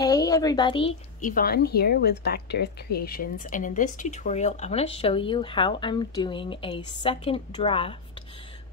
Hey everybody, Yvonne here with Back to Earth Creations, and in this tutorial I want to show you how I'm doing a second draft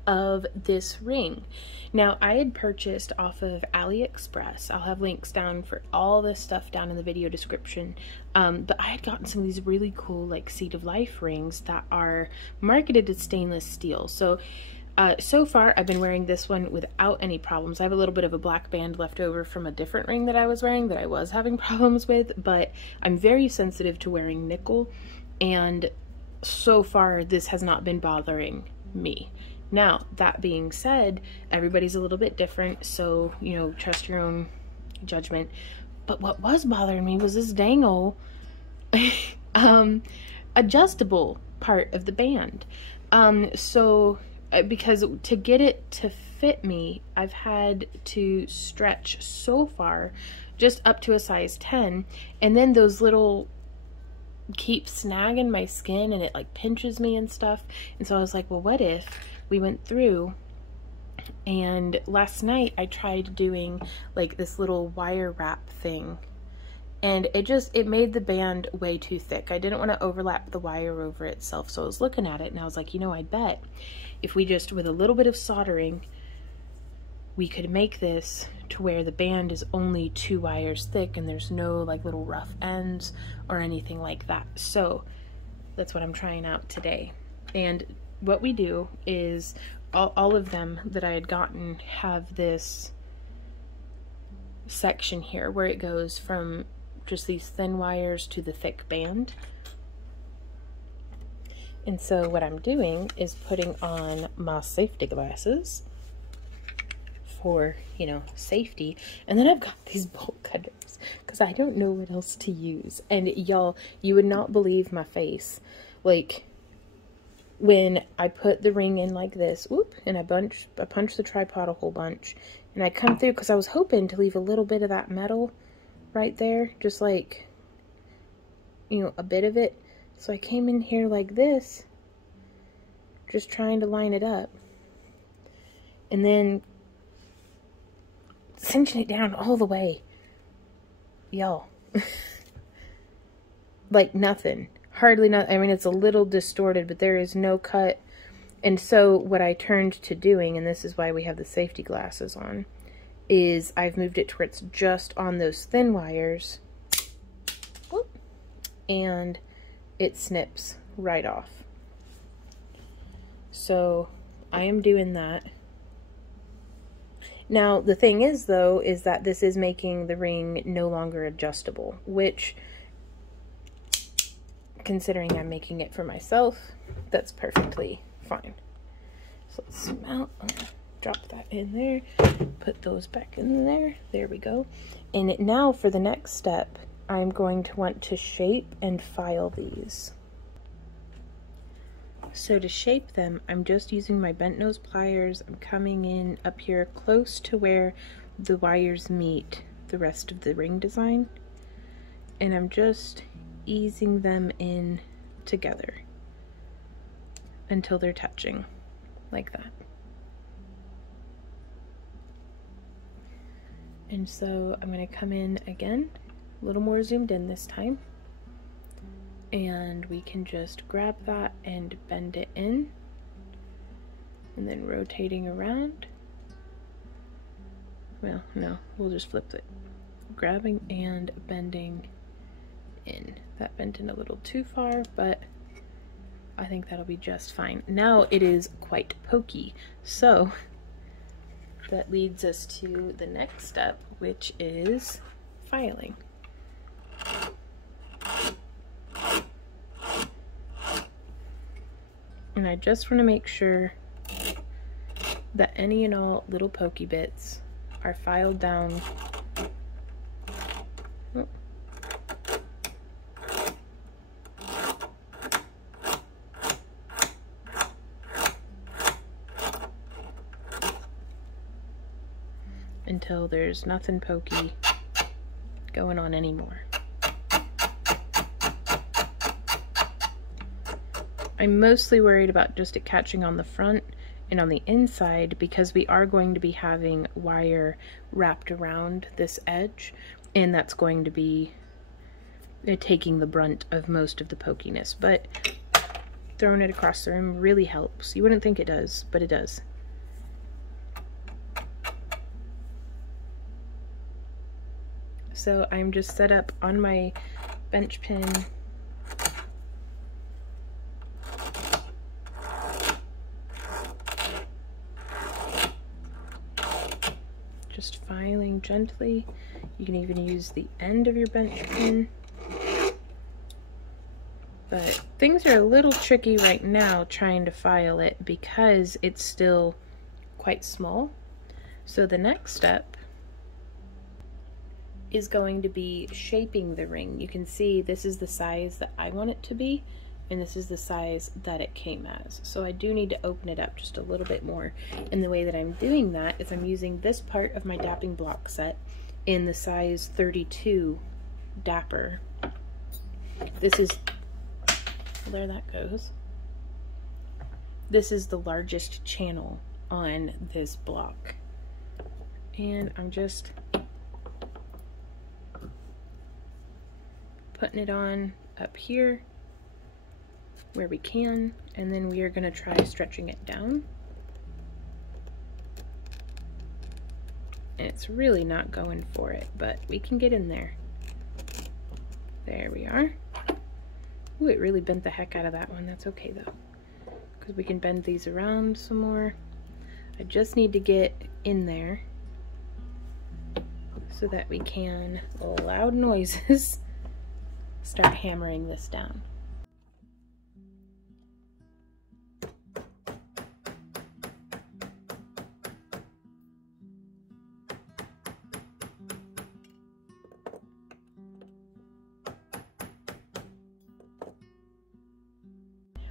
of this ring. Now, I had purchased off of AliExpress. I'll have links down for all this stuff down in the video description, but I had gotten some of these really cool like Seed of Life rings that are marketed as stainless steel. So far, I've been wearing this one without any problems. I have a little bit of a black band left over from a different ring that I was wearing that I was having problems with, but I'm very sensitive to wearing nickel, and so far this has not been bothering me. Now, that being said, everybody's a little bit different, so, you know, trust your own judgment. But what was bothering me was this dang old adjustable part of the band. Because to get it to fit me, I've had to stretch so far, just up to a size 10, and then those little keep snagging my skin and it like pinches me and stuff. And so I was like, well, what if we went through, and last night I tried doing like this little wire wrap thing, and it made the band way too thick. I didn't want to overlap the wire over itself, so I was looking at it and I was like, you know, I bet if we just, with a little bit of soldering, we could make this to where the band is only 2 wires thick and there's no like little rough ends or anything like that. So that's what I'm trying out today. And what we do is all of them that I had gotten have this section here where it goes from just these thin wires to the thick band. And so what I'm doing is putting on my safety glasses for, you know, safety. And then I've got these bolt cutters because I don't know what else to use. And y'all, you would not believe my face. Like, when I put the ring in like this, whoop, and I punch the tripod a whole bunch, and I come through, because I was hoping to leave a little bit of that metal right there, just like, you know, a bit of it. So I came in here like this, just trying to line it up, and then cinching it down all the way. Y'all. Like nothing. Hardly nothing. I mean, it's a little distorted, but there is no cut. And so what I turned to doing, and this is why we have the safety glasses on, is I've moved it to where it's just on those thin wires, whoop, and it snips right off. So I am doing that. Now the thing is though, is that this is making the ring no longer adjustable, which, considering I'm making it for myself, that's perfectly fine. So let's mount, drop that in there, put those back in there, there we go. And now for the next step, I'm going to want to shape and file these. So to shape them, I'm just using my bent nose pliers. I'm coming in up here close to where the wires meet the rest of the ring design, and I'm just easing them in together until they're touching, like that. And so I'm going to come in again, a little more zoomed in this time, and we can just grab that and bend it in, and then rotating around. Well, no, we'll just flip it. Grabbing and bending in. That bent in a little too far, but I think that'll be just fine. Now it is quite pokey, so that leads us to the next step, which is filing. And I just want to make sure that any and all little pokey bits are filed down. Until there's nothing pokey going on anymore. I'm mostly worried about just it catching on the front and on the inside, because we are going to be having wire wrapped around this edge, and that's going to be taking the brunt of most of the pokiness, but throwing it across the room really helps. You wouldn't think it does, but it does. So I'm just set up on my bench pin. Just filing gently. You can even use the end of your bench pin. But things are a little tricky right now trying to file it because it's still quite small. So the next step is going to be shaping the ring. You can see this is the size that I want it to be, and this is the size that it came as. So I do need to open it up just a little bit more. And the way that I'm doing that is I'm using this part of my dapping block set in the size 32 dapper. This is, well, there that goes. This is the largest channel on this block. And I'm just putting it on up here where we can, and then we are going to try stretching it down. And it's really not going for it, but we can get in there. There we are. Ooh, it really bent the heck out of that one. That's okay though, because we can bend these around some more. I just need to get in there so that we can, loud noises, start hammering this down.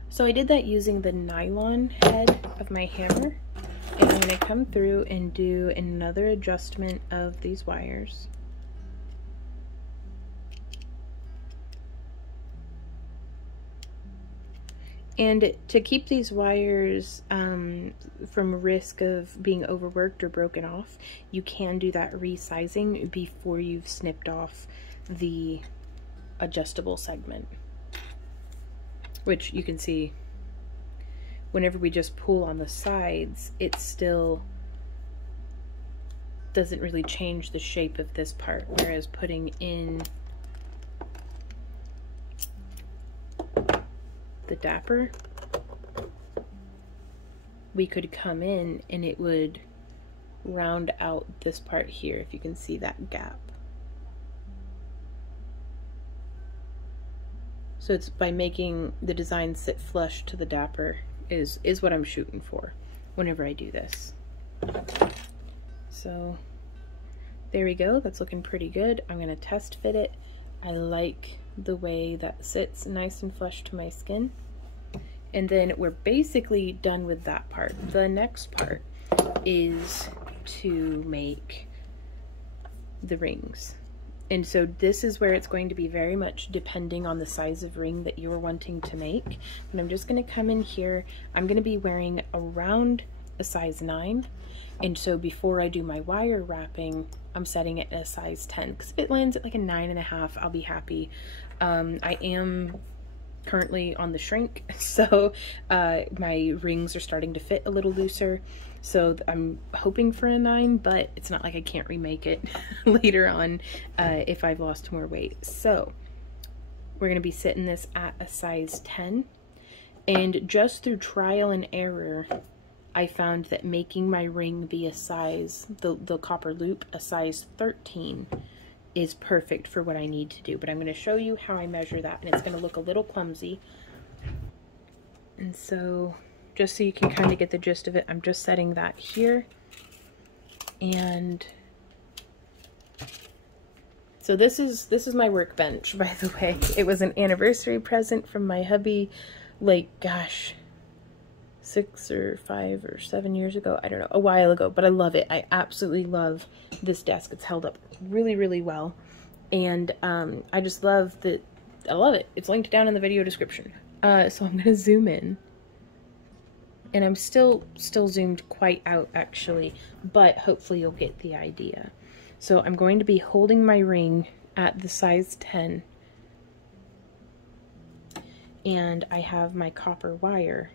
So I did that using the nylon head of my hammer, and I'm going to come through and do another adjustment of these wires. And to keep these wires from risk of being overworked or broken off, you can do that resizing before you've snipped off the adjustable segment. Which you can see, whenever we just pull on the sides, it still doesn't really change the shape of this part, whereas putting in the dapper, we could come in and it would round out this part here, if you can see that gap. So it's by making the design sit flush to the dapper is what I'm shooting for whenever I do this. So there we go, that's looking pretty good. I'm gonna test fit it. I like the way that sits nice and flush to my skin. And then we're basically done with that part. The next part is to make the rings. And so this is where it's going to be very much depending on the size of ring that you're wanting to make. But I'm just going to come in here. I'm going to be wearing around a size 9. And so before I do my wire wrapping, I'm setting it at a size 10. Because if it lands at like a 9.5, I'll be happy. I am currently on the shrink, so my rings are starting to fit a little looser. So I'm hoping for a 9, but it's not like I can't remake it later on if I've lost more weight. So we're going to be sitting this at a size 10. And just through trial and error, I found that making my ring be a size, the copper loop, a size 13 is perfect for what I need to do. But I'm going to show you how I measure that, and it's going to look a little clumsy. And so just so you can kind of get the gist of it, I'm just setting that here. And so this is my workbench, by the way. It was an anniversary present from my hubby, like, gosh, 6 or 5 or 7 years ago. I don't know, a while ago, but I love it. I absolutely love this desk. It's held up really, really well. And I just love that. I love it. It's linked down in the video description. So I'm gonna zoom in. And I'm still zoomed quite out, actually, but hopefully you'll get the idea. So I'm going to be holding my ring at the size 10. And I have my copper wire.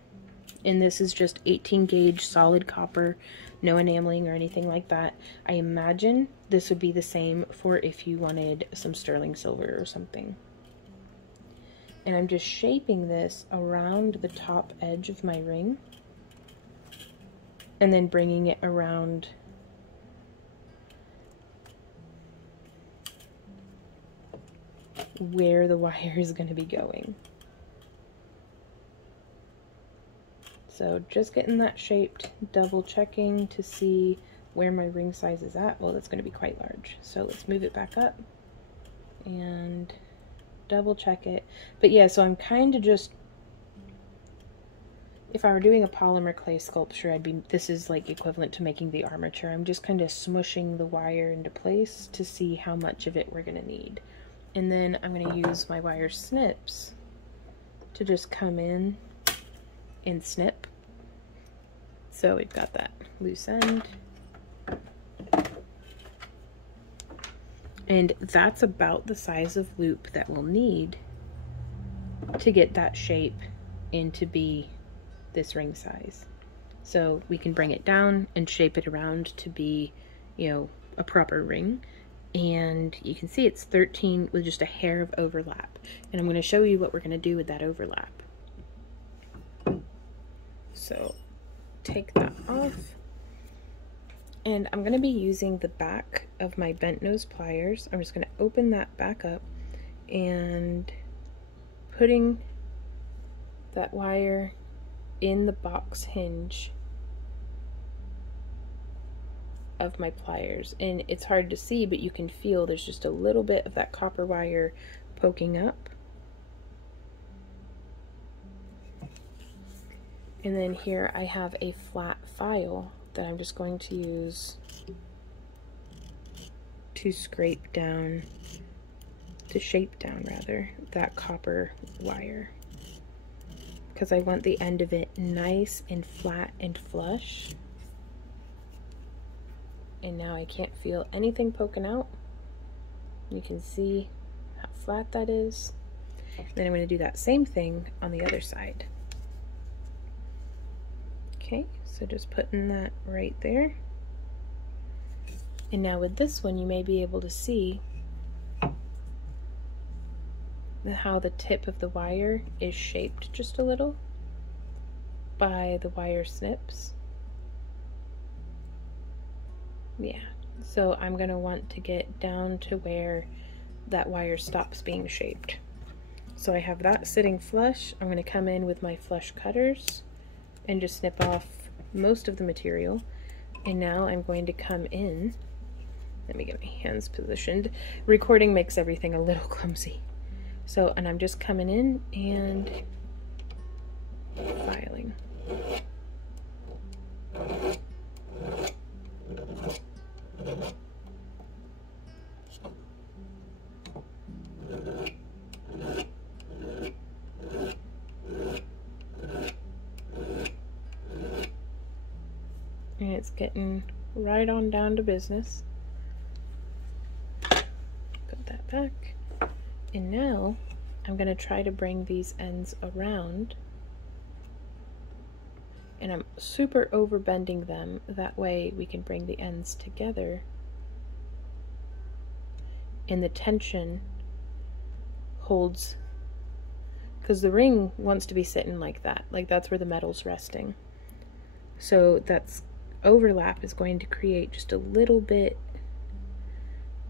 And this is just 18 gauge solid copper, no enameling or anything like that. I imagine this would be the same for if you wanted some sterling silver or something. And I'm just shaping this around the top edge of my ring and then bringing it around where the wire is going to be going. So just getting that shaped, double checking to see where my ring size is at. Well, that's going to be quite large. So let's move it back up and double check it. But yeah, so I'm kind of just, if I were doing a polymer clay sculpture, this is like equivalent to making the armature. I'm just kind of smushing the wire into place to see how much of it we're going to need. And then I'm going to use my wire snips to just come in and snip. So we've got that loose end. And that's about the size of loop that we'll need to get that shape into be this ring size. So we can bring it down and shape it around to be, you know, a proper ring. And you can see it's 13 with just a hair of overlap. And I'm going to show you what we're going to do with that overlap. So take that off. And I'm going to be using the back of my bent nose pliers. I'm just going to open that back up and putting that wire in the box hinge of my pliers. And it's hard to see, but you can feel there's just a little bit of that copper wire poking up. And then here I have a flat file that I'm just going to use to scrape down, to shape down rather, that copper wire. Because I want the end of it nice and flat and flush. And now I can't feel anything poking out. You can see how flat that is. And then I'm going to do that same thing on the other side. Okay, so just putting that right there. And now with this one, you may be able to see how the tip of the wire is shaped just a little by the wire snips. Yeah, so I'm going to want to get down to where that wire stops being shaped. So I have that sitting flush. I'm going to come in with my flush cutters and just snip off most of the material. And now I'm going to come in, let me get my hands positioned. Recording makes everything a little clumsy. So, and I'm just coming in and filing. And it's getting right on down to business. Put that back. And now I'm going to try to bring these ends around. And I'm super over bending them. That way we can bring the ends together. And the tension holds, because the ring wants to be sitting like that. Like that's where the metal's resting. So that's overlap is going to create just a little bit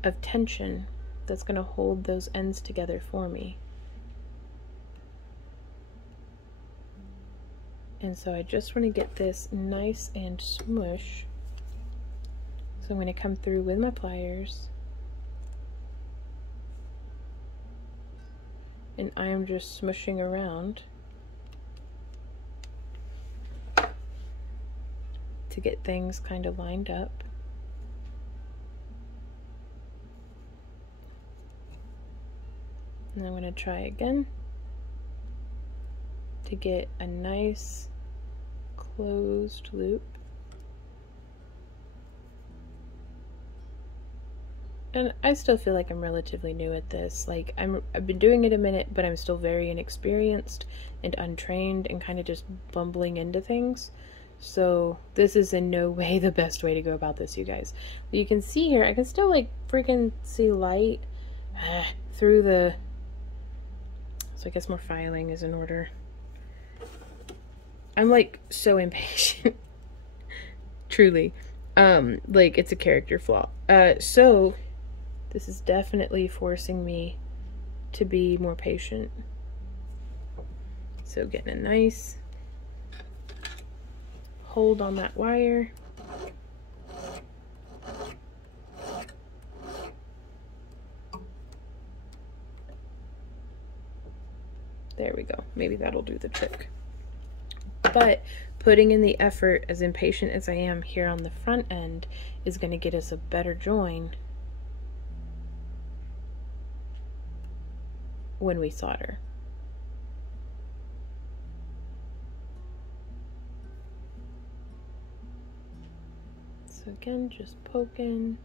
of tension that's going to hold those ends together for me. And so I just want to get this nice and smush. So I'm going to come through with my pliers. And I am just smushing around to get things kind of lined up. And I'm going to try again to get a nice closed loop. And I still feel like I'm relatively new at this. Like, I've been doing it a minute, but I'm still very inexperienced and untrained and kind of just bumbling into things. So this is in no way the best way to go about this, you guys. But you can see here, I can still like freaking see light through the... So I guess more filing is in order. I'm like so impatient. Truly. Like it's a character flaw. So this is definitely forcing me to be more patient. So getting a nice hold on that wire. There we go. Maybe that'll do the trick. But putting in the effort, as impatient as I am here on the front end, is going to get us a better join when we solder. So again, just poking.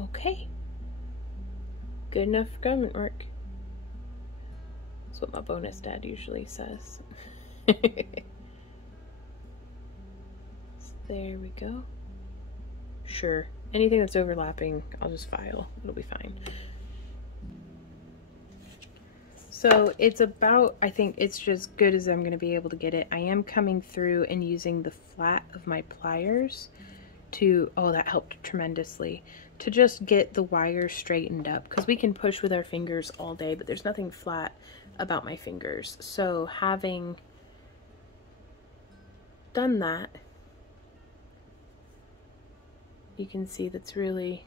Okay. Good enough for government work. That's what my bonus dad usually says. So there we go. Sure. Anything that's overlapping, I'll just file. It'll be fine. So it's about, I think it's just good as I'm going to be able to get it. I am coming through and using the flat of my pliers to, oh, that helped tremendously, to just get the wire straightened up, because we can push with our fingers all day, but there's nothing flat about my fingers. So having done that, you can see it's really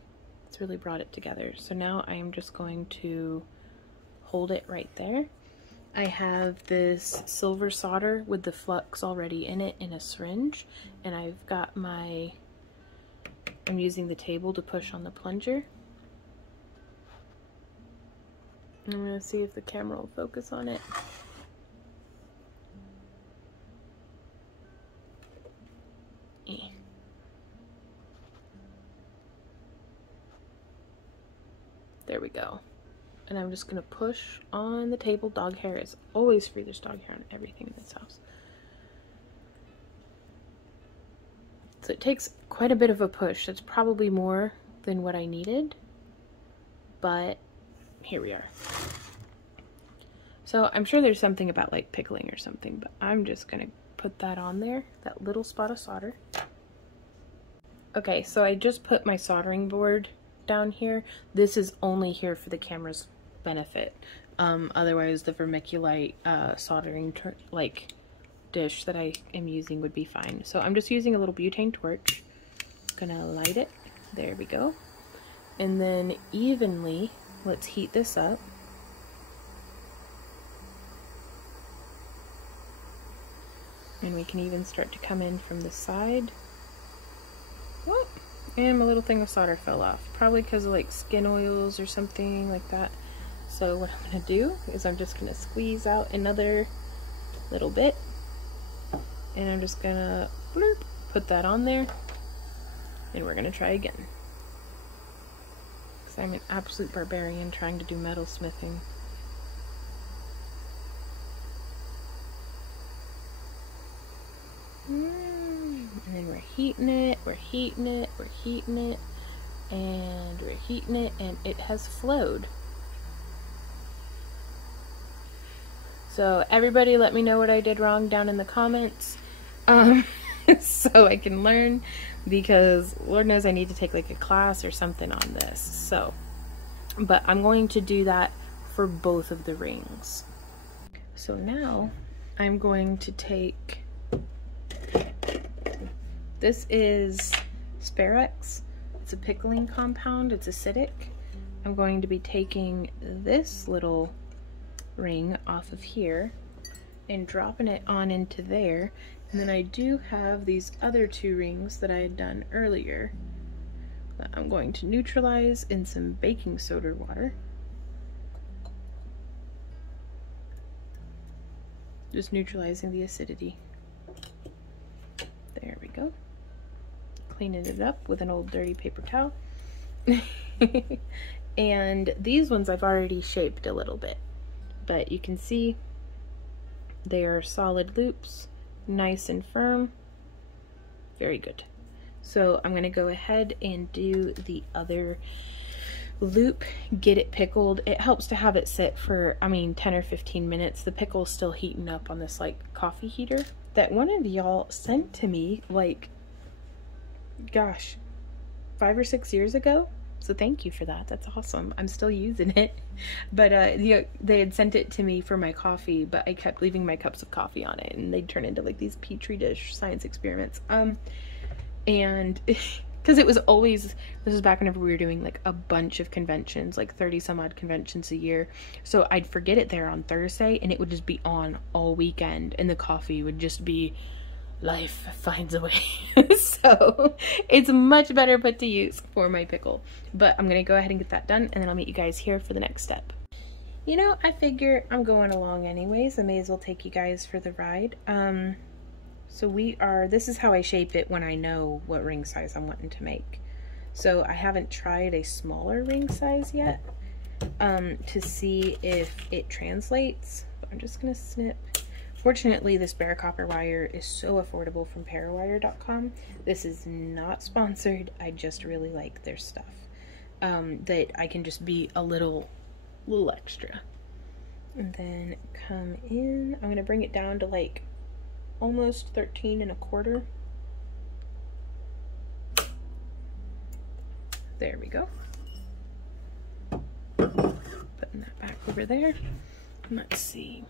brought it together. So now I am just going to hold it right there. I have this silver solder with the flux already in it in a syringe, and I've got my, I'm using the table to push on the plunger. I'm going to see if the camera will focus on it. There we go. And I'm just going to push on the table. Dog hair is always free. There's dog hair on everything in this house. So it takes quite a bit of a push. That's probably more than what I needed. But here we are. So I'm sure there's something about like pickling or something, but I'm just going to put that on there. That little spot of solder. Okay, so I just put my soldering board down here. This is only here for the camera's benefit. Otherwise the vermiculite soldering dish that I am using would be fine. So I'm just using a little butane torch. Gonna light it. There we go. And then evenly, let's heat this up. And we can even start to come in from the side. What? And my little thing of solder fell off. Probably because of like skin oils or something like that. So what I'm going to do is I'm just going to squeeze out another little bit. And I'm just going to put that on there. And we're going to try again. Because I'm an absolute barbarian trying to do metal smithing. And then we're heating it, we're heating it, we're heating it, and we're heating it, and it has flowed. So everybody let me know what I did wrong down in the comments, so I can learn, because Lord knows I need to take like a class or something on this. So, but I'm going to do that for both of the rings. So now I'm going to take, this is Sparex. It's a pickling compound. It's acidic. I'm going to be taking this little ring off of here and dropping it on into there. And then I do have these other two rings that I had done earlier that I'm going to neutralize in some baking soda water. Just neutralizing the acidity. There we go. Cleaning it up with an old dirty paper towel. And these ones I've already shaped a little bit, but you can see they are solid loops, nice and firm. Very good. So I'm going to go ahead and do the other loop, get it pickled. It helps to have it sit for, I mean, 10 or 15 minutes. The pickle's still heating up on this like coffee heater that one of y'all sent to me like, gosh, 5 or 6 years ago. So thank you for that. That's awesome. I'm still using it. But they had sent it to me for my coffee, but I kept leaving my cups of coffee on it, and they'd turn into like these petri dish science experiments. And because it was always, this was back whenever we were doing like a bunch of conventions, like 30 some odd conventions a year. So I'd forget it there on Thursday, and it would just be on all weekend, and the coffee would just be, life finds a way. So it's much better put to use for my pickle. But I'm gonna go ahead and get that done, and then I'll meet you guys here for the next step. You know, I figure I'm going along anyways. I may as well take you guys for the ride. So this is how I shape it when I know what ring size I'm wanting to make. So I haven't tried a smaller ring size yet to see if it translates. I'm just gonna snip. Fortunately, this bare copper wire is so affordable from Parawire.com. This is not sponsored. I just really like their stuff. That I can just be a little extra. And then come in. I'm gonna bring it down to like almost 13 1/4. There we go. Putting that back over there. Let's see.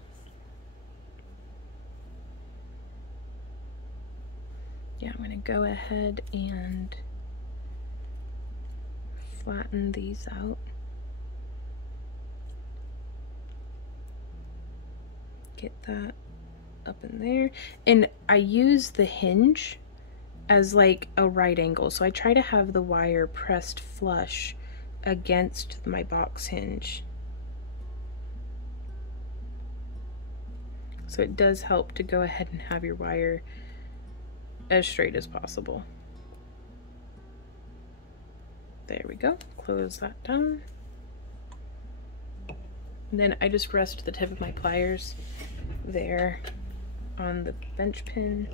Yeah, I'm going to go ahead and flatten these out. Get that up in there. And I use the hinge as like a right angle. So I try to have the wire pressed flush against my box hinge. So it does help to go ahead and have your wire as straight as possible. There we go. Close that down. And then I just rest the tip of my pliers there on the bench pin.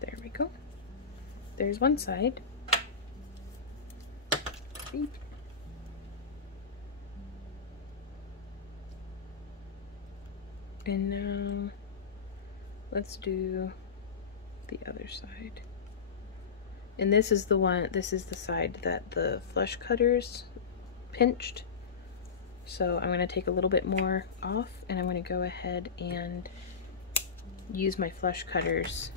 There we go. There's one side. Beep. And now let's do the other side. And this is the side that the flush cutters pinched. So I'm going to take a little bit more off, and I'm going to go ahead and use my flush cutters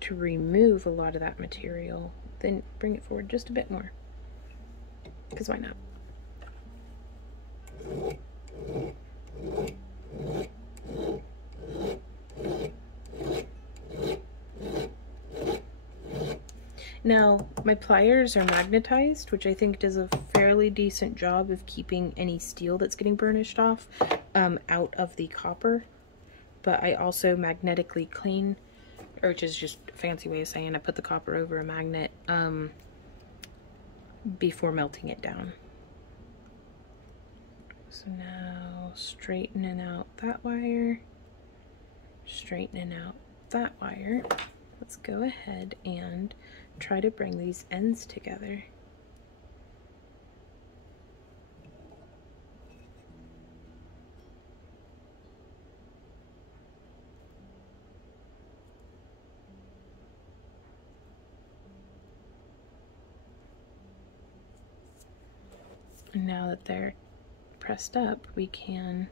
to remove a lot of that material. Then bring it forward just a bit more, because why not? Now, my pliers are magnetized, which I think does a fairly decent job of keeping any steel that's getting burnished off out of the copper. But I also magnetically clean, which is just a fancy way of saying I put the copper over a magnet before melting it down. So now straightening out that wire, straightening out that wire. Let's go ahead and try to bring these ends together. And now that they're pressed up, we can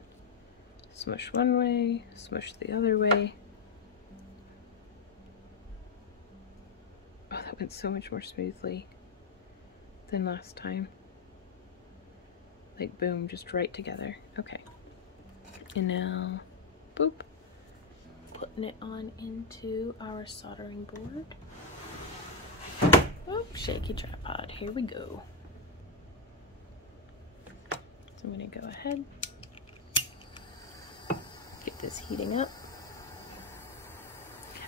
smush one way, smush the other way. Oh, that went so much more smoothly than last time. Like boom, just right together. Okay. And now, boop, putting it on into our soldering board. Oh, shaky tripod. Here we go. So I'm going to go ahead, get this heating up.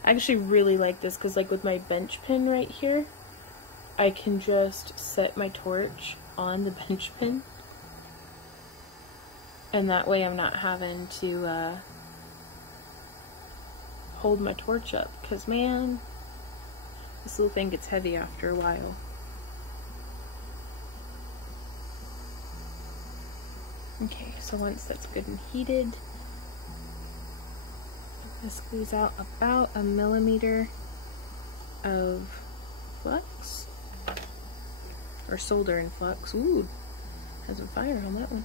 I actually really like this because, like, with my bench pin right here, I can just set my torch on the bench pin, and that way I'm not having to hold my torch up, because man, this little thing gets heavy after a while. Okay, so once that's good and heated, I squeeze out about 1 millimeter of flux, or soldering flux. Ooh, has a fire on that one.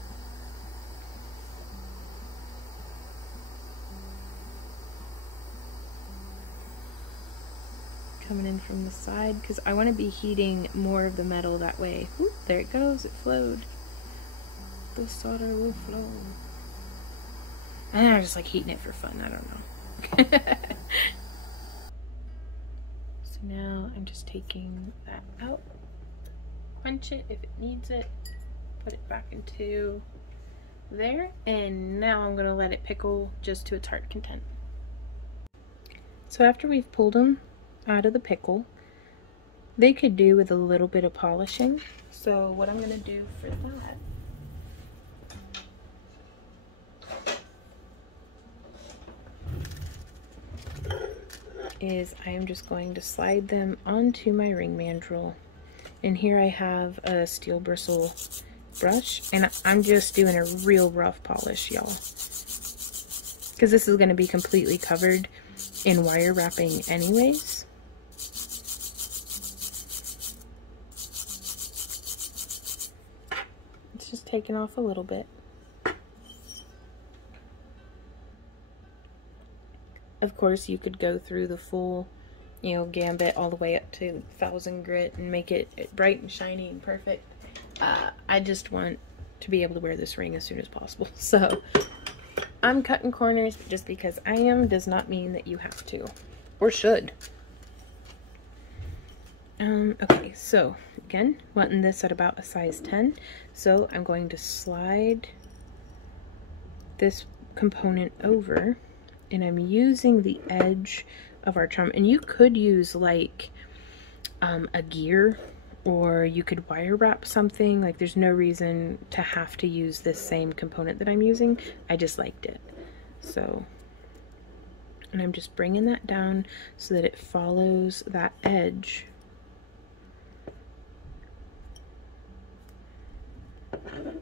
Coming in from the side, because I want to be heating more of the metal that way. Ooh, there it goes, it flowed. The solder will flow. And I just like heating it for fun, I don't know. So now I'm just taking that out, quench it if it needs it, put it back into there, and now I'm going to let it pickle just to its heart content. So after we've pulled them out of the pickle, they could do with a little bit of polishing. So what I'm going to do for that is I am just going to slide them onto my ring mandrel. And here I have a steel bristle brush, and I'm just doing a real rough polish, y'all, because this is going to be completely covered in wire wrapping anyways. It's just taking off a little bit. Of course, you could go through the full, you know, gambit all the way up to 1000 grit and make it bright and shiny and perfect. I just want to be able to wear this ring as soon as possible. So I'm cutting corners, but just because I am does not mean that you have to or should. Okay, so again, wanting this at about a size 10. So I'm going to slide this component over, and I'm using the edge of our charm. And you could use like a gear, or you could wire wrap something. Like, there's no reason to have to use this same component that I'm using. I just liked it. So, and I'm just bringing that down so that it follows that edge.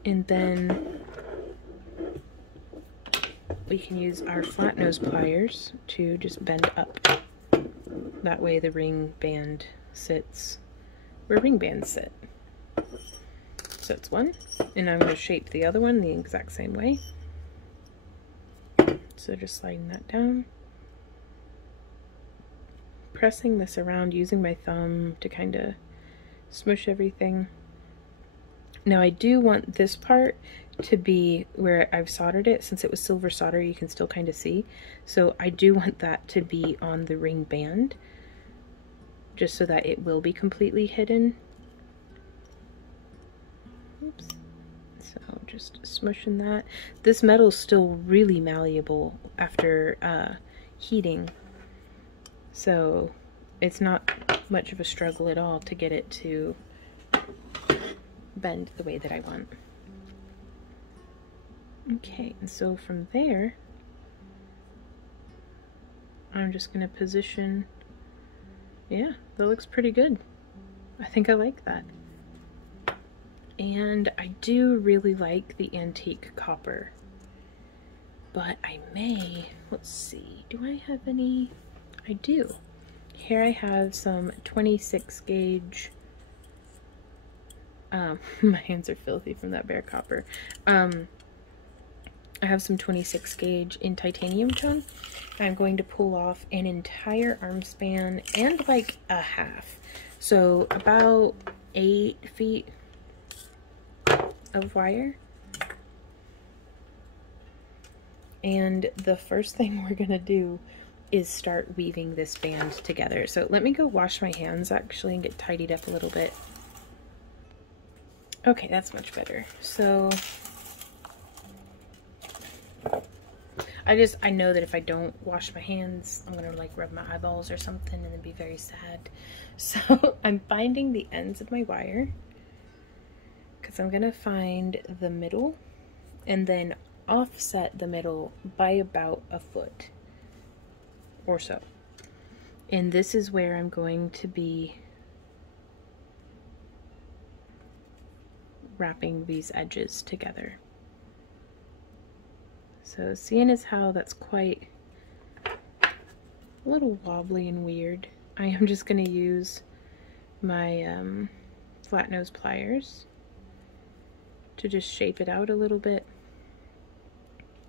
And then we can use our flat nose pliers to just bend up. That way the ring band sits where ring bands sit. So it's one, and I'm going to shape the other one the exact same way. So just sliding that down, pressing this around, using my thumb to kind of smush everything. Now I do want this part to be where I've soldered it. Since it was silver solder, you can still kind of see. So I do want that to be on the ring band, just so that it will be completely hidden. Oops. So just smushing that. This metal is still really malleable after heating, so it's not much of a struggle at all to get it to bend the way that I want. Okay, and so from there, I'm just going to position. Yeah, that looks pretty good. I think I like that. And I do really like the antique copper, but I may, let's see, do I have any? I do. Here I have some 26 gauge, my hands are filthy from that bare copper. I have some 26 gauge in titanium tone. I'm going to pull off an entire arm span and like a half. So about 8 feet of wire. And the first thing we're gonna do is start weaving this band together. So let me go wash my hands actually and get tidied up a little bit. Okay, that's much better. So I know that if I don't wash my hands, I'm gonna like rub my eyeballs or something and then be very sad. So I'm finding the ends of my wire because I'm gonna find the middle and then offset the middle by about a foot or so. And this is where I'm going to be wrapping these edges together. So seeing as how that's quite a little wobbly and weird, I am just going to use my flat nose pliers to just shape it out a little bit.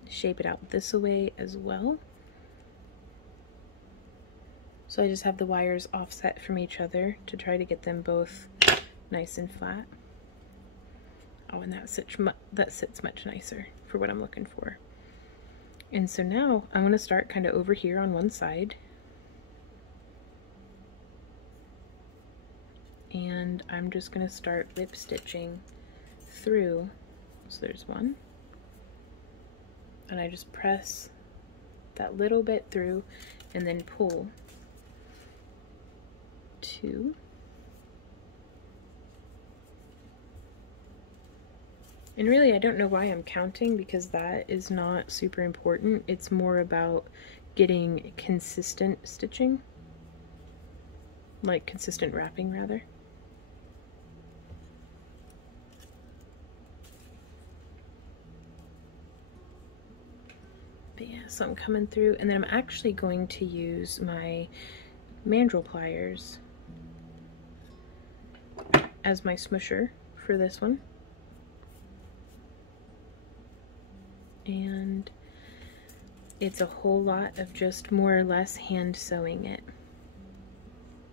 Shape it out this way as well. So I just have the wires offset from each other to try to get them both nice and flat. Oh, and that sits much nicer for what I'm looking for. And so now I'm going to start kind of over here on one side. And I'm just going to start whip stitching through. So there's one. And I just press that little bit through and then pull. 2. And really, I don't know why I'm counting because that is not super important. It's more about getting consistent stitching, like consistent wrapping rather. But yeah, so I'm coming through and then I'm actually going to use my mandrel pliers as my smusher for this one. And it's a whole lot of just more or less hand sewing it.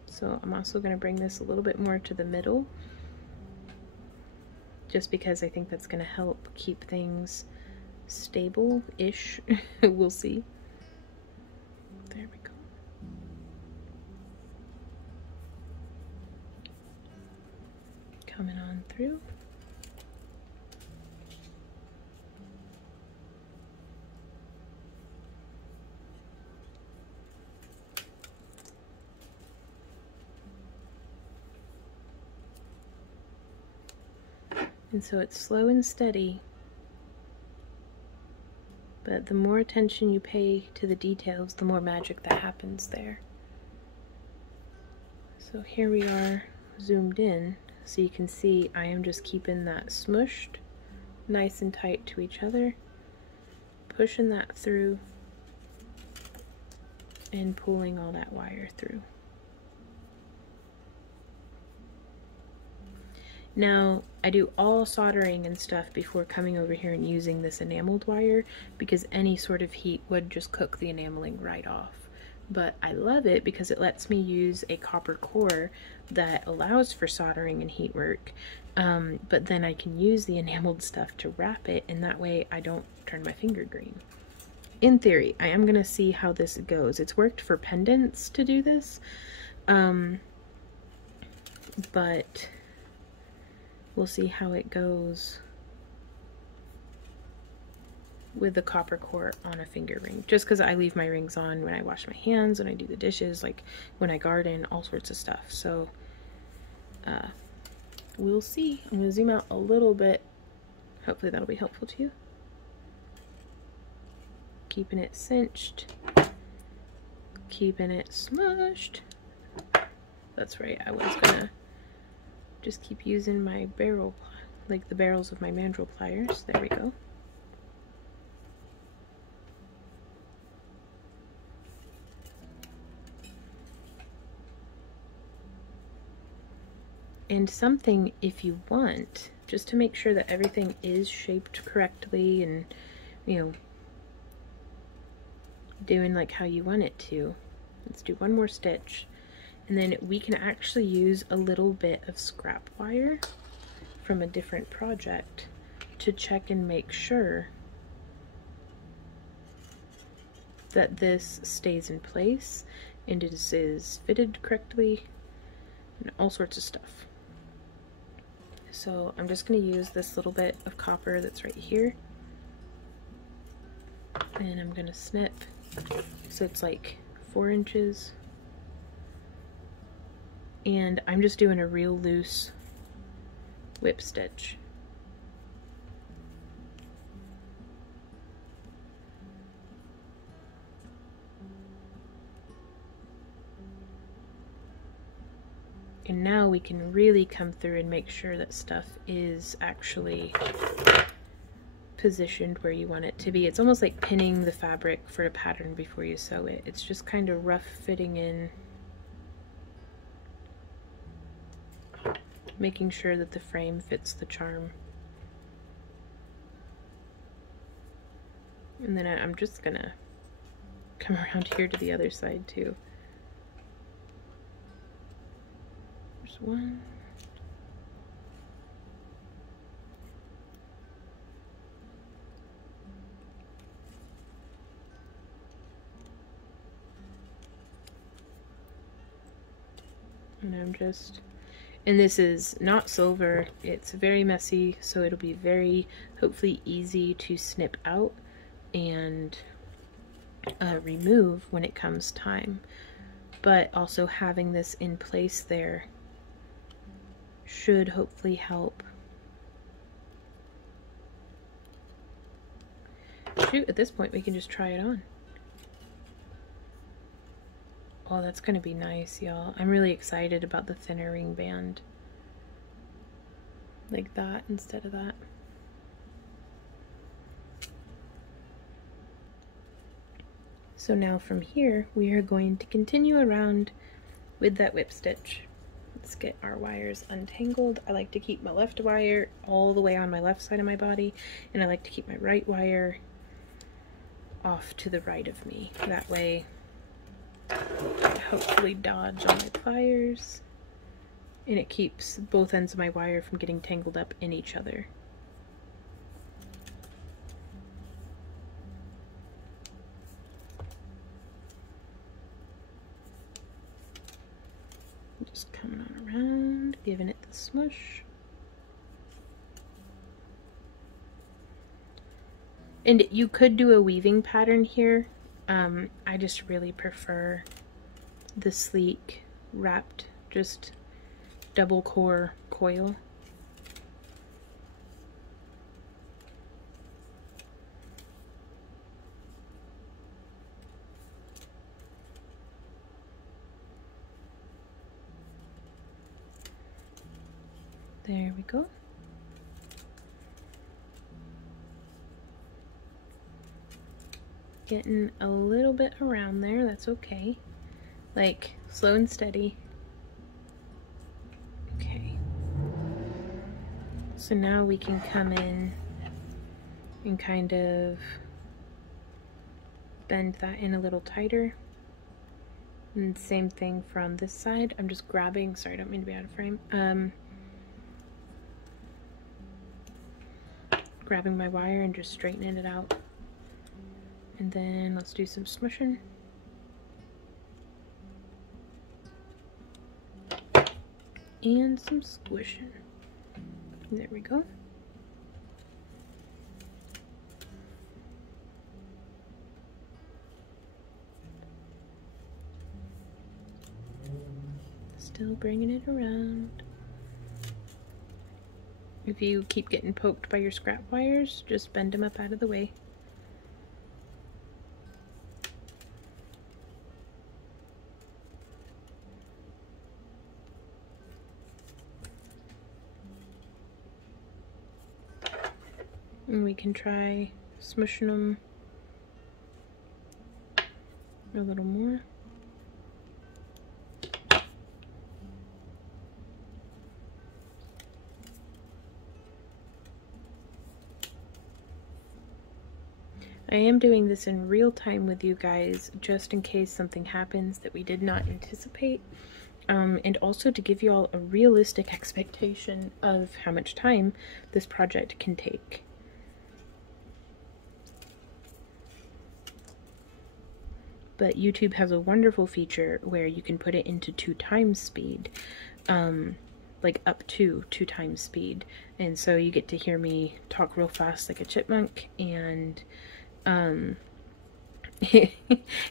So I'm also going to bring this a little bit more to the middle, just because I think that's going to help keep things stable-ish. We'll see. There we go. Coming on through. And so it's slow and steady, but the more attention you pay to the details, the more magic that happens there. So here we are zoomed in, so you can see I am just keeping that smushed nice and tight to each other, pushing that through, and pulling all that wire through. Now, I do all soldering and stuff before coming over here and using this enameled wire because any sort of heat would just cook the enameling right off. But I love it because it lets me use a copper core that allows for soldering and heat work, but then I can use the enameled stuff to wrap it, and that way I don't turn my finger green. In theory, I am going to see how this goes. It's worked for pendants to do this, but we'll see how it goes with the copper core on a finger ring. Just because I leave my rings on when I wash my hands, when I do the dishes, like when I garden, all sorts of stuff. So we'll see. I'm going to zoom out a little bit. Hopefully that'll be helpful to you. Keeping it cinched. Keeping it smushed. That's right, I was going to just keep using my barrel, like the barrels of my mandrel pliers. There we go. And something, if you want, just to make sure that everything is shaped correctly and, you know, doing like how you want it to. Let's do one more stitch. And then we can actually use a little bit of scrap wire from a different project to check and make sure that this stays in place and it is fitted correctly and all sorts of stuff. So I'm just going to use this little bit of copper that's right here, and I'm going to snip so it's like 4 inches, and I'm just doing a real loose whip stitch. And now we can really come through and make sure that stuff is actually positioned where you want it to be. It's almost like pinning the fabric for a pattern before you sew it. It's just kind of rough fitting in, making sure that the frame fits the charm. And then I'm just gonna come around here to the other side too. There's one. And I'm just, and this is not silver, it's very messy, so it'll be very, hopefully easy to snip out and remove when it comes time. But also having this in place there should hopefully help. Shoot, at this point we can just try it on. Oh, that's gonna be nice, y'all. I'm really excited about the thinner ring band. Like that instead of that. So now from here, we are going to continue around with that whip stitch. Let's get our wires untangled. I like to keep my left wire all the way on my left side of my body, and I like to keep my right wire off to the right of me. That way, I hopefully dodge all my pliers, and it keeps both ends of my wire from getting tangled up in each other. Just coming on around, giving it the smush. And you could do a weaving pattern here. I just really prefer the sleek wrapped, just double core coil. There we go. Getting a little bit around there, that's okay. Like, slow and steady. Okay. So now we can come in and kind of bend that in a little tighter. And same thing from this side. I'm just grabbing, sorry, I don't mean to be out of frame. Grabbing my wire and just straightening it out. And then let's do some smushing. And some squishing. There we go. Still bringing it around. If you keep getting poked by your scrap wires, just bend them up out of the way. And we can try smushing them a little more. I am doing this in real time with you guys, just in case something happens that we did not anticipate, and also to give you all a realistic expectation of how much time this project can take. but YouTube has a wonderful feature where you can put it into 2 times speed, like up to 2 times speed, and so you get to hear me talk real fast like a chipmunk, and it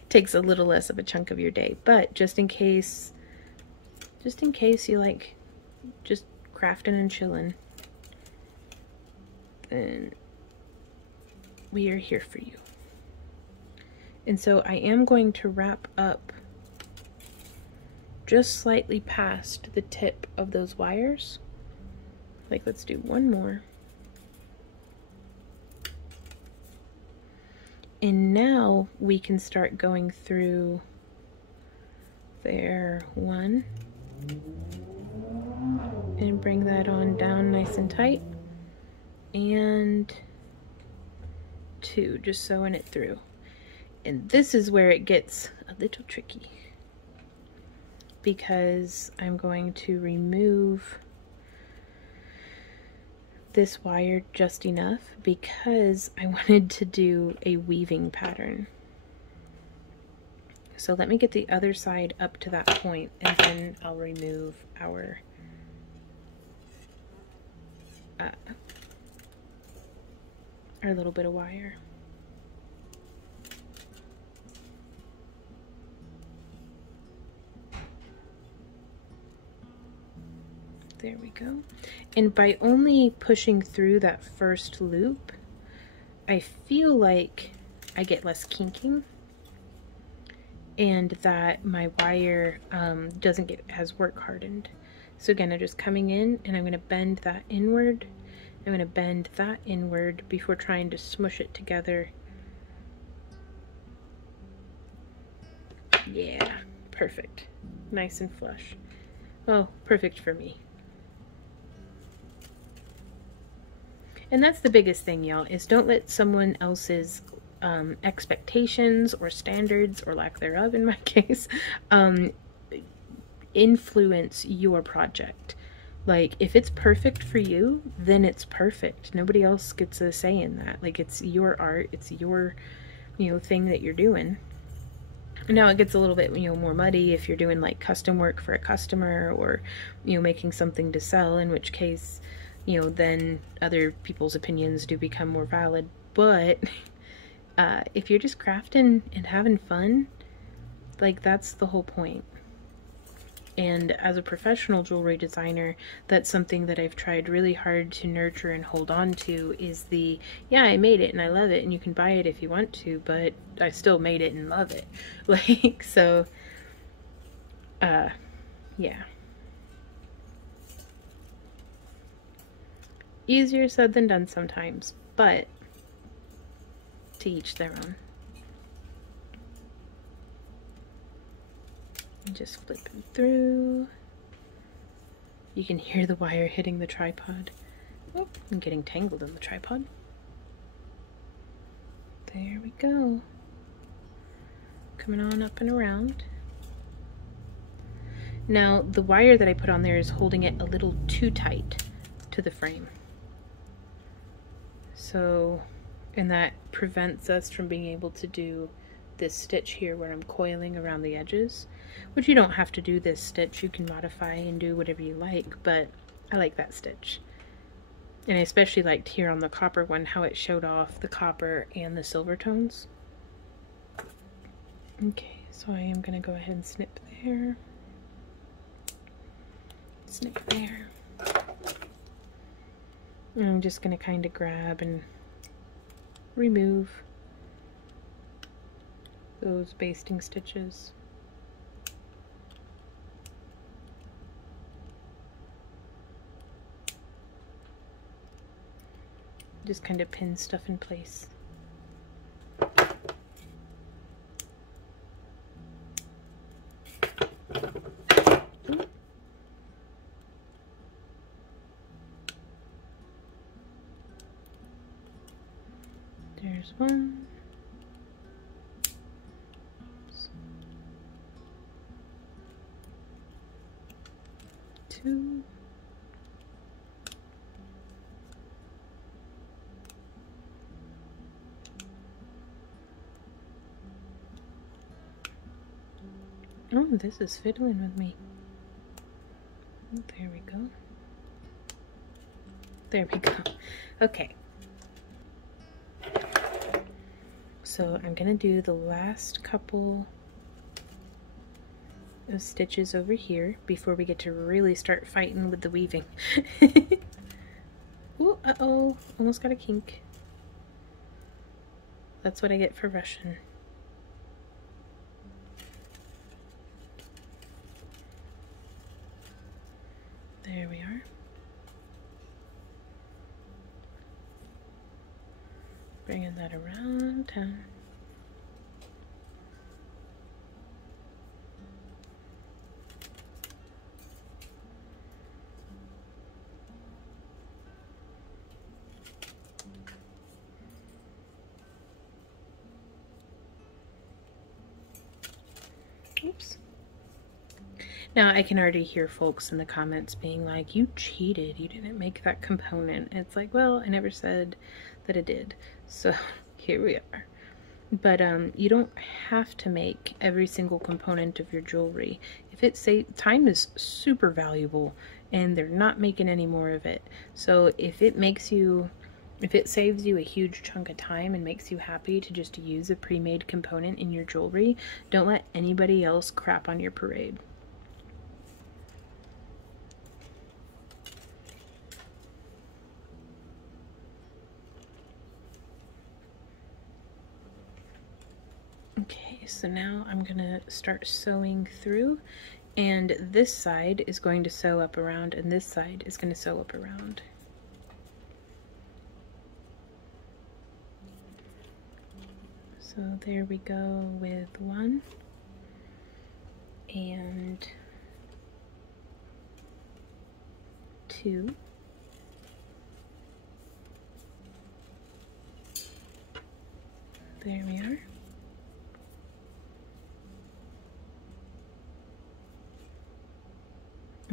takes a little less of a chunk of your day. But just in case you like just crafting and chilling, then we are here for you. And so I am going to wrap up just slightly past the tip of those wires. Like, let's do one more. And now we can start going through there, 1, and bring that on down nice and tight, and 2, just sewing it through. And this is where it gets a little tricky, because I'm going to remove this wire just enough because I wanted to do a weaving pattern. So let me get the other side up to that point, and then I'll remove our little bit of wire. There we go. And by only pushing through that first loop, I feel like I get less kinking, and that my wire doesn't get as work hardened. So again, I'm just coming in and I'm going to bend that inward. I'm going to bend that inward before trying to smush it together. Yeah, perfect. Nice and flush. Well, perfect for me. And that's the biggest thing, y'all, is don't let someone else's expectations or standards, or lack thereof in my case, influence your project. Like, if it's perfect for you, then it's perfect. Nobody else gets a say in that. Like, it's your art, it's your, thing that you're doing. Now it gets a little bit, more muddy if you're doing like custom work for a customer, or, making something to sell, in which case, then other people's opinions do become more valid. But if you're just crafting and having fun, like, that's the whole point. And as a professional jewelry designer, that's something that I've tried really hard to nurture and hold on to, is the, yeah, I made it and I love it, and you can buy it if you want to, but I still made it and love it. Like, so, yeah. Easier said than done sometimes, but to each their own. And just flip it through. You can hear the wire hitting the tripod. Oh, I'm getting tangled in the tripod. There we go. Coming on up and around. Now, the wire that I put on there is holding it a little too tight to the frame. So, and that prevents us from being able to do this stitch here where I'm coiling around the edges, which you don't have to do this stitch. You can modify and do whatever you like, but I like that stitch. And I especially liked here on the copper one how it showed off the copper and the silver tones. Okay, so I am going to go ahead and snip there. Snip there. And I'm just going to kind of grab and remove those basting stitches. Just kind of pin stuff in place. There's one. 2. Oh, this is fiddling with me. There we go. There we go. Okay. So I'm gonna do the last couple of stitches over here before we get to really start fighting with the weaving. Ooh, uh-oh, almost got a kink. That's what I get for rushing. There we are. Bringing that around town. Oops. Now I can already hear folks in the comments being like, you cheated, you didn't make that component. It's like, well, I never said that I did. So here we are. But you don't have to make every single component of your jewelry. If it time is super valuable and they're not making any more of it. So if it saves you a huge chunk of time and makes you happy to just use a pre-made component in your jewelry, don't let anybody else crap on your parade. Okay, so now I'm gonna start sewing through, and this side is going to sew up around and this side is going to sew up around. So there we go with 1 and 2. There we are.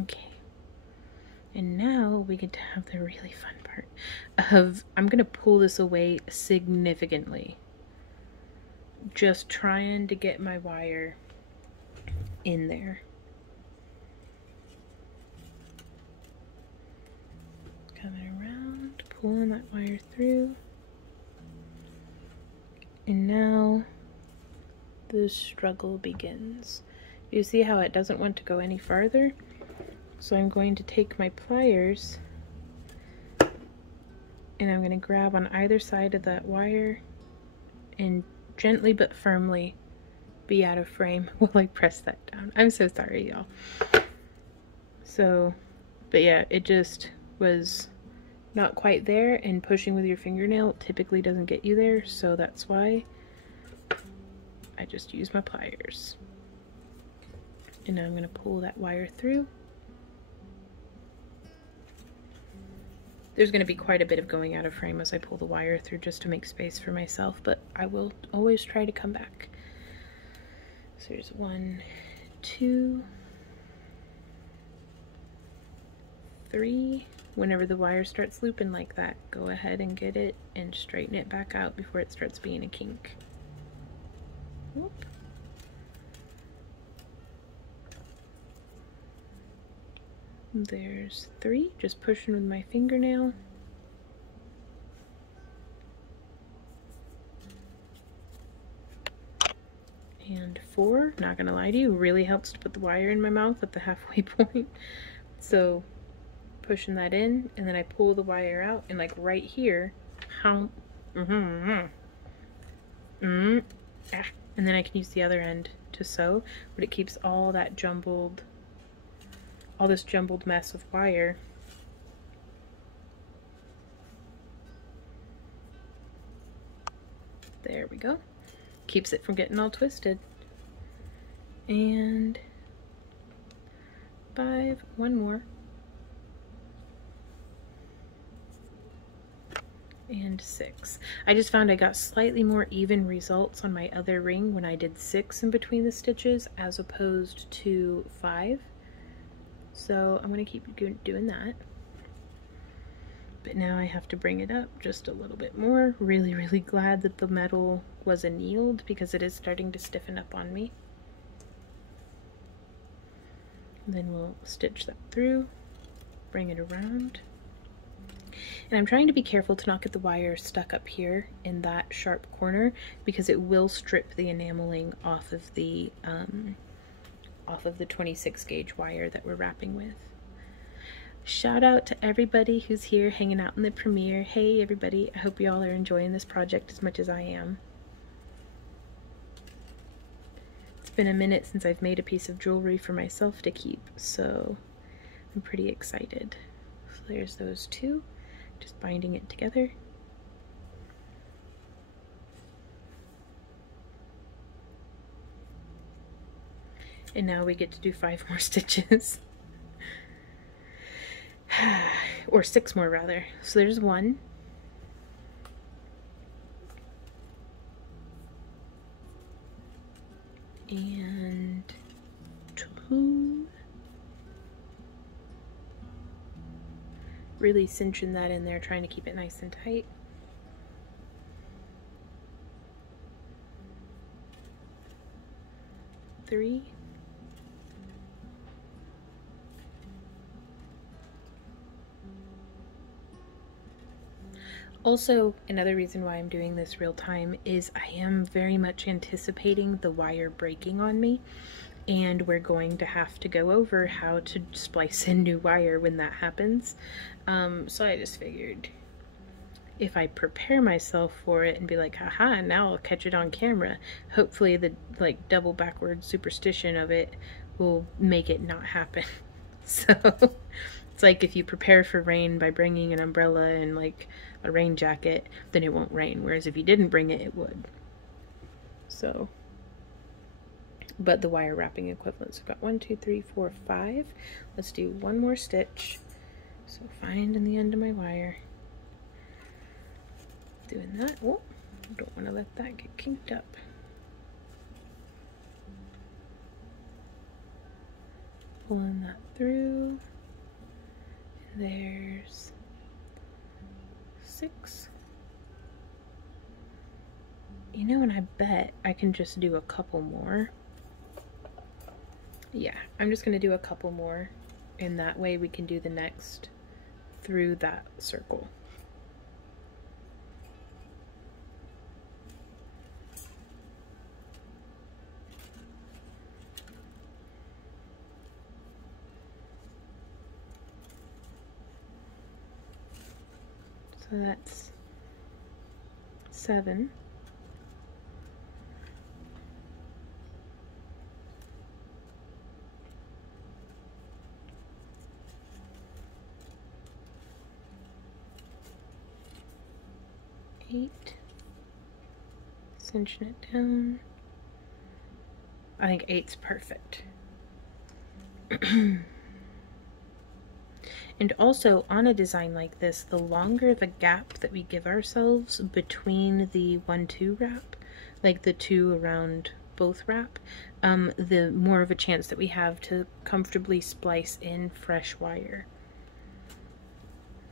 Okay. And now we get to have the really fun part of, I'm going to pull this away significantly. Just trying to get my wire in there. Coming around, pulling that wire through. And now the struggle begins. You see how it doesn't want to go any farther? So I'm going to take my pliers and I'm going to grab on either side of that wire and gently but firmly be out of frame while I press that down. I'm so sorry, y'all. So, but yeah, it just was not quite there, and pushing with your fingernail typically doesn't get you there, so that's why I just use my pliers. And now I'm going to pull that wire through. There's going to be quite a bit of going out of frame as I pull the wire through just to make space for myself, but I will always try to come back. So here's 1, 2, 3. Whenever the wire starts looping like that, go ahead and get it and straighten it back out before it starts being a kink. Whoop. There's 3, just pushing with my fingernail. And 4, not gonna lie to you, really helps to put the wire in my mouth at the halfway point. So pushing that in, and then I pull the wire out, and like right here, and then I can use the other end to sew, but it keeps all that jumbled, all this jumbled mess of wire. There we go. Keeps it from getting all twisted. And 5, 1 more. And 6. I just found I got slightly more even results on my other ring when I did 6 in between the stitches as opposed to 5. So I'm going to keep doing that. But now I have to bring it up just a little bit more. Really, really glad that the metal was annealed because it is starting to stiffen up on me. And then we'll stitch that through, bring it around. And I'm trying to be careful to not get the wire stuck up here in that sharp corner, because it will strip the enameling off of the 26 gauge wire that we're wrapping with. Shout out to everybody who's here hanging out in the premiere. Hey everybody, I hope y'all are enjoying this project as much as I am. It's been a minute since I've made a piece of jewelry for myself to keep, so I'm pretty excited. So there's those two. Just binding it together. And now we get to do 5 more stitches. Or 6 more rather. So there's 1. And 2. Really cinching that in there, trying to keep it nice and tight. Three. Also, another reason why I'm doing this real time is I am very much anticipating the wire breaking on me, and we're going to have to go over how to splice in new wire when that happens. So I just figured if I prepare myself for it and be like, haha, now I'll catch it on camera, hopefully the like double backward superstition of it will make it not happen. So it's like if you prepare for rain by bringing an umbrella and like a rain jacket, then it won't rain, whereas if you didn't bring it, it would. So, but the wire wrapping equivalents, we've got 1, 2, 3, 4, 5. Let's do 1 more stitch. So find in the end of my wire. Doing that. Oh, don't want to let that get kinked up. Pulling that through. And there's 6. You know, and I bet I can just do a couple more. Yeah, I'm just gonna do a couple more, and that way we can do the next through that circle. So that's 7. Cinching it down. I think 8's perfect. And also on a design like this, the longer the gap that we give ourselves between the 1-2 wrap, like the 2 around both wrap, the more of a chance that we have to comfortably splice in fresh wire.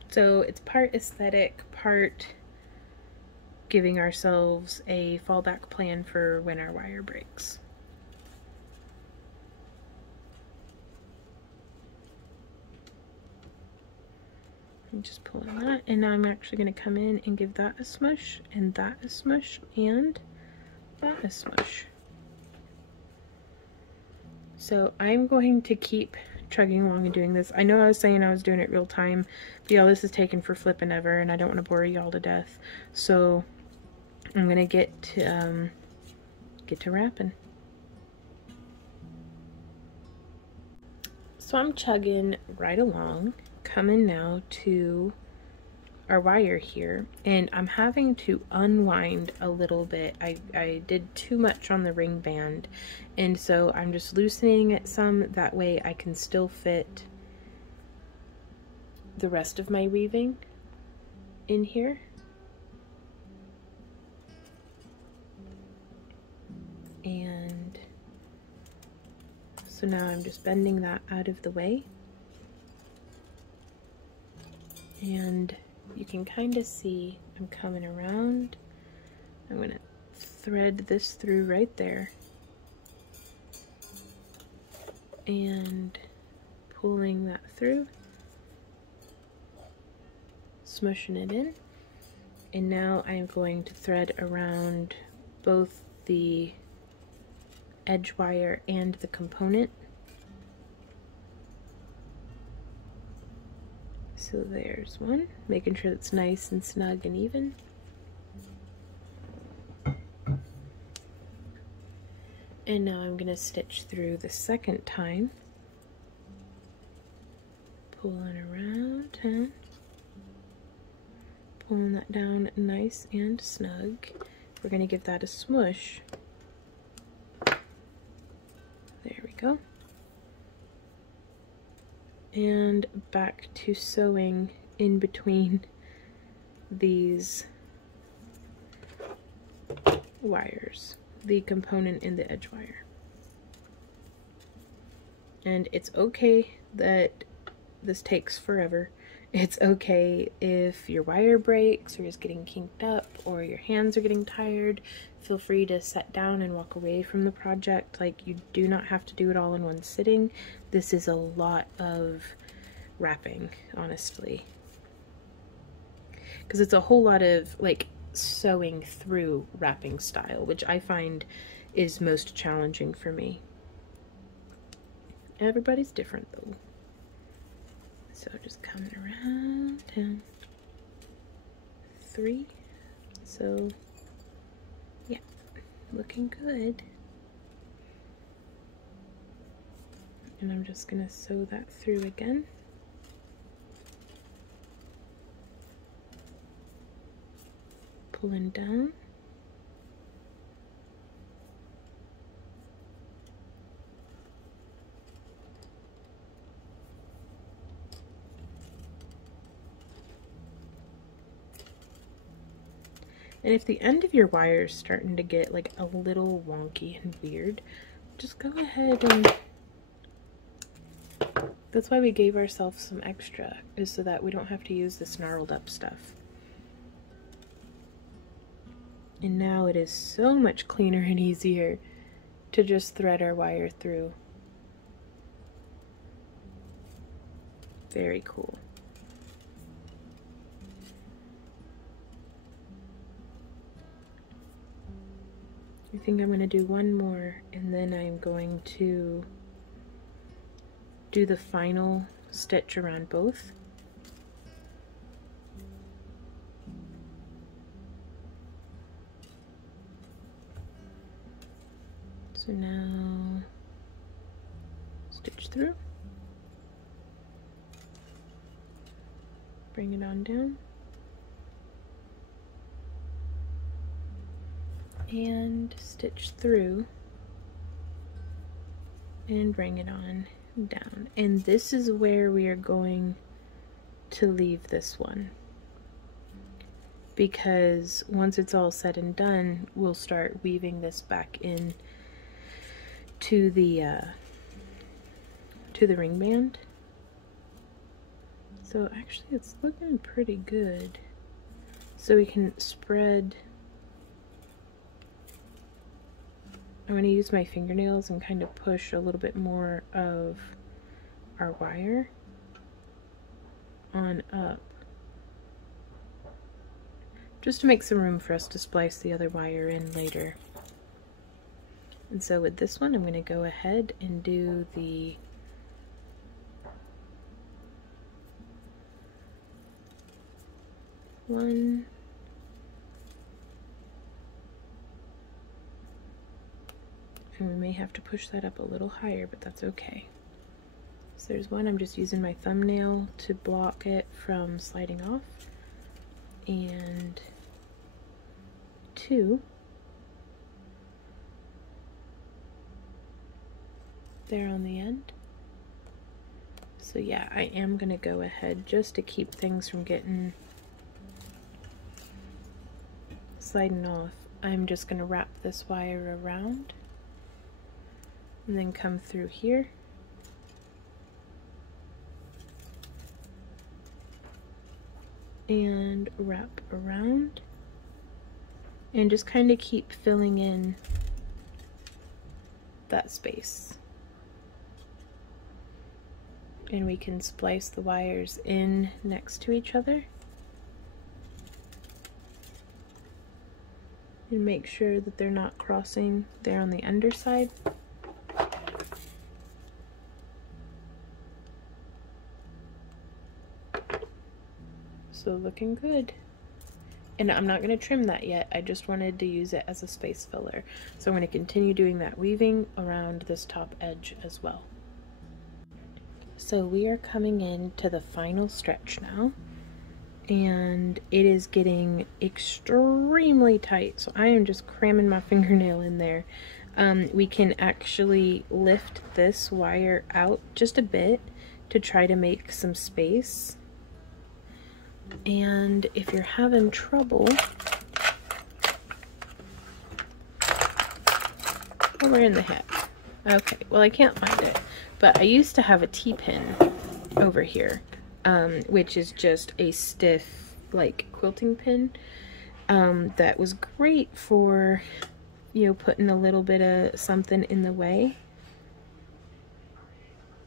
So it's part aesthetic, part giving ourselves a fallback plan for when our wire breaks. I'm just pulling that, and now I'm actually going to come in and give that a smush, and that a smush, and that a smush. So I'm going to keep chugging along and doing this. I know I was saying I was doing it real time, but y'all, this is taken for flipping ever, and I don't want to bore y'all to death. So I'm gonna get to wrapping. So I'm chugging right along, coming now to our wire here, and I'm having to unwind a little bit. I did too much on the ring band, and so I'm just loosening it some, that way I can still fit the rest of my weaving in here. And so now I'm just bending that out of the way, and you can kind of see I'm coming around. I'm going to thread this through right there, and pulling that through, smushing it in, and now I'm going to thread around both the edge wire and the component. So there's one, making sure it's nice and snug and even. And now I'm going to stitch through the second time, pulling around, pulling that down nice and snug. We're going to give that a smush. There we go. And back to sewing in between these wires, the component and the edge wire. And it's okay that this takes forever. It's okay if your wire breaks or is getting kinked up or your hands are getting tired. Feel free to sit down and walk away from the project. Like, you do not have to do it all in one sitting. This is a lot of wrapping, honestly. Because it's a whole lot of like sewing through wrapping style, which I find is most challenging for me. Everybody's different though. So just coming around, 10, 3, so yeah, looking good. And I'm just gonna sew that through again. Pulling down. And if the end of your wire is starting to get like a little wonky and weird, just go ahead and, that's why we gave ourselves some extra, is so that we don't have to use this gnarled up stuff. And now it is so much cleaner and easier to just thread our wire through. Very cool. I think I'm going to do one more, and then I'm going to do the final stitch around both. So now stitch through, bring it on down, and stitch through and bring it on down. And this is where we are going to leave this one, because once it's all said and done, we'll start weaving this back in to the ring band. So actually it's looking pretty good. So we can spread, I'm going to use my fingernails and kind of push a little bit more of our wire on up, just to make some room for us to splice the other wire in later. And so with this one, I'm going to go ahead and do the one, and we may have to push that up a little higher, but that's okay. So there's one, I'm just using my thumbnail to block it from sliding off, and 2 there on the end. So yeah, I am gonna go ahead, just to keep things from getting sliding off, I'm just gonna wrap this wire around and then come through here and wrap around and just kind of keep filling in that space. And we can splice the wires in next to each other. And make sure that they're not crossing there on the underside. So looking good. And I'm not going to trim that yet. I just wanted to use it as a space filler. So I'm going to continue doing that weaving around this top edge as well. So we are coming in to the final stretch now. And it is getting extremely tight. So I am just cramming my fingernail in there. We can actually lift this wire out just a bit to try to make some space. And if you're having trouble, oh, we're in the heck. Okay, well, I can't find it, but I used to have a T-pin over here, which is just a stiff, like, quilting pin, that was great for, you know, putting a little bit of something in the way.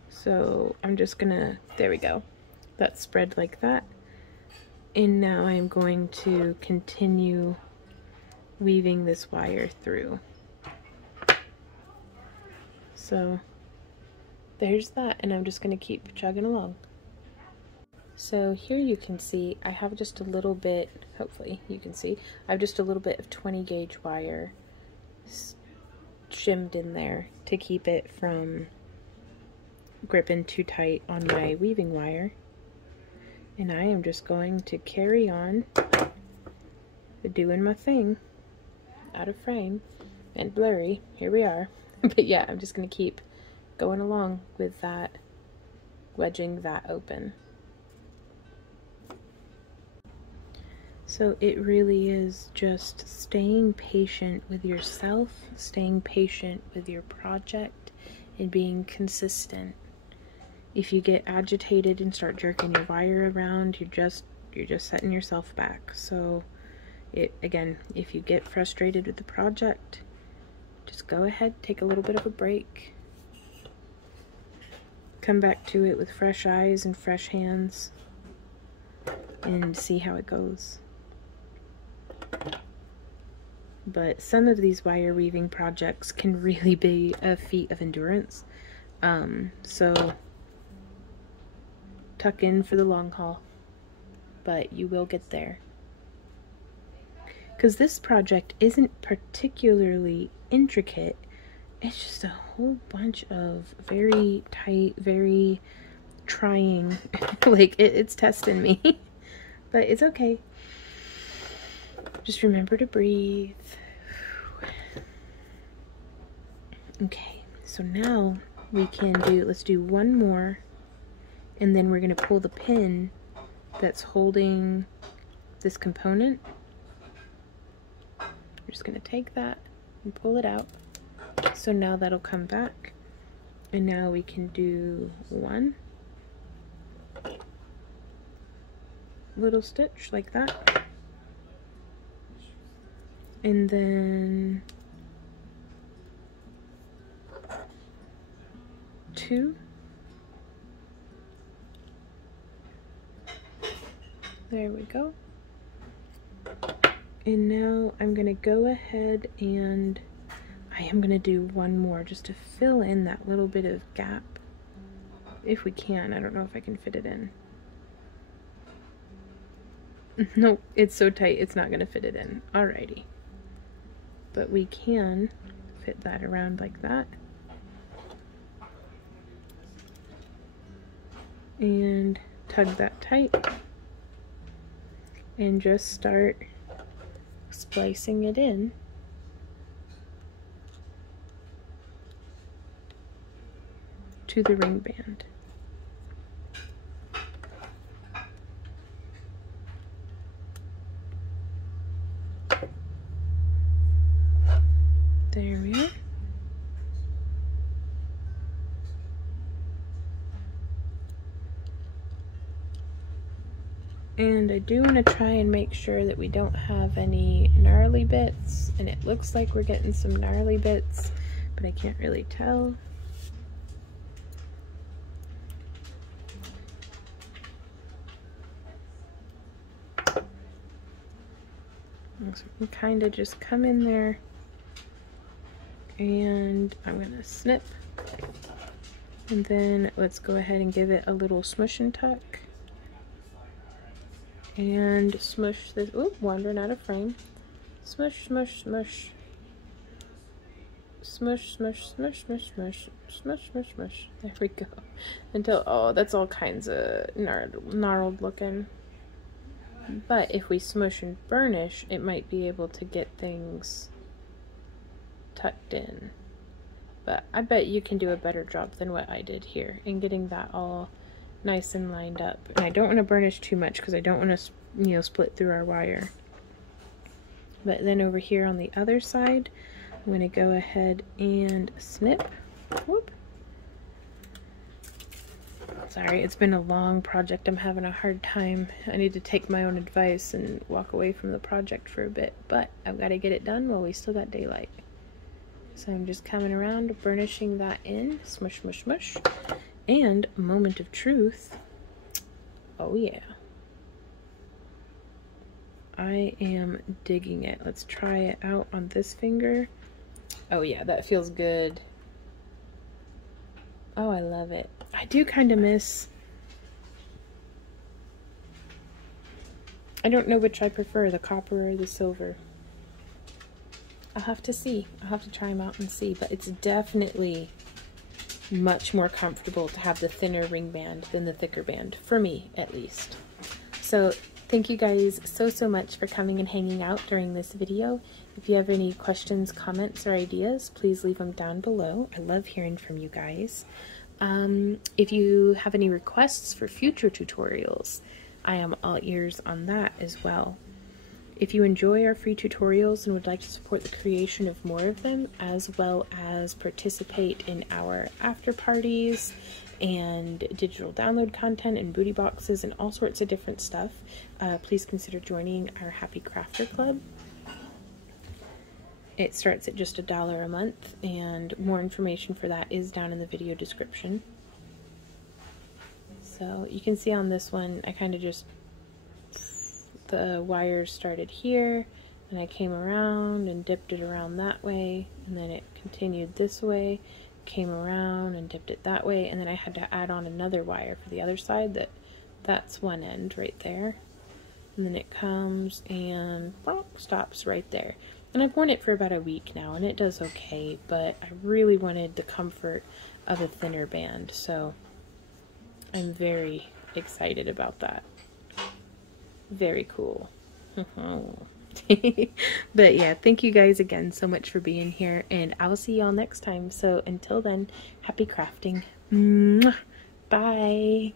So I'm just gonna, there we go, that's spread like that. And now I'm going to continue weaving this wire through. So there's that, and I'm just going to keep chugging along. So here you can see I have just a little bit, hopefully you can see, I have just a little bit of 20 gauge wire shimmed in there to keep it from gripping too tight on my weaving wire. And I am just going to carry on doing my thing, out of frame and blurry. Here we are. But yeah, I'm just going to keep going along with that, wedging that open. So it really is just staying patient with yourself, staying patient with your project, and being consistent. If you get agitated and start jerking your wire around, you're just setting yourself back. So again, if you get frustrated with the project, just go ahead, take a little bit of a break. Come back to it with fresh eyes and fresh hands and see how it goes. But some of these wire weaving projects can really be a feat of endurance. So tuck in for the long haul, but you will get there. Because this project isn't particularly intricate, it's just a whole bunch of very tight, very trying, like it's testing me, but it's okay. Just remember to breathe. Okay, so now we can let's do one more. And then we're going to pull the pin that's holding this component. We're just going to take that and pull it out. So now that'll come back. And now we can do one little stitch like that. And then two. There we go. And now I'm going to go ahead and I am going to do one more just to fill in that little bit of gap. If we can. I don't know if I can fit it in. Nope, it's so tight it's not going to fit it in. Alrighty. But we can fit that around like that. And tug that tight. And just start splicing it in. To the ring band. There we are. And I do want to try and make sure that we don't have any gnarly bits, and it looks like we're getting some gnarly bits, but I can't really tell. So we can kind of just come in there, and I'm gonna snip, and then let's go ahead and give it a little smush and tuck, and smush this. Oop, wandering out of frame. Smush, smush, smush. Smush, smush, smush, smush, smush, smush, smush, smush. There we go. Until, oh, that's all kinds of gnarled looking. But if we smush and burnish, it might be able to get things tucked in. But I bet you can do a better job than what I did here in getting that all nice and lined up. And I don't want to burnish too much because I don't want to, you know, split through our wire. But then over here on the other side, I'm going to go ahead and snip. Whoop. Sorry, it's been a long project. I'm having a hard time. I need to take my own advice and walk away from the project for a bit, but I've got to get it done while we still got daylight. So I'm just coming around, burnishing that in. Smush, smush, smush. And moment of truth. Oh yeah. I am digging it. Let's try it out on this finger. Oh yeah, that feels good. Oh, I love it. I do kind of miss... I don't know which I prefer, the copper or the silver. I'll have to see. I'll have to try them out and see, but it's definitely much more comfortable to have the thinner ring band than the thicker band, for me at least. So thank you guys so much for coming and hanging out during this video. If you have any questions, comments, or ideas, please leave them down below. I love hearing from you guys. If you have any requests for future tutorials, I am all ears on that as well. If you enjoy our free tutorials and would like to support the creation of more of them, as well as participate in our after parties and digital download content and booty boxes and all sorts of different stuff, please consider joining our Happy Crafter Club. It starts at just $1 a month, and more information for that is down in the video description. So you can see on this one, I kind of just, the wires started here, and I came around and dipped it around that way, and then it continued this way, came around and dipped it that way, and then I had to add on another wire for the other side. That's one end right there, and then it comes and stops right there. And I've worn it for about a week now, and it does okay, but I really wanted the comfort of a thinner band, so I'm very excited about that. Very cool. But yeah, thank you guys again so much for being here, and I will see y'all next time. So until then, happy crafting. Bye.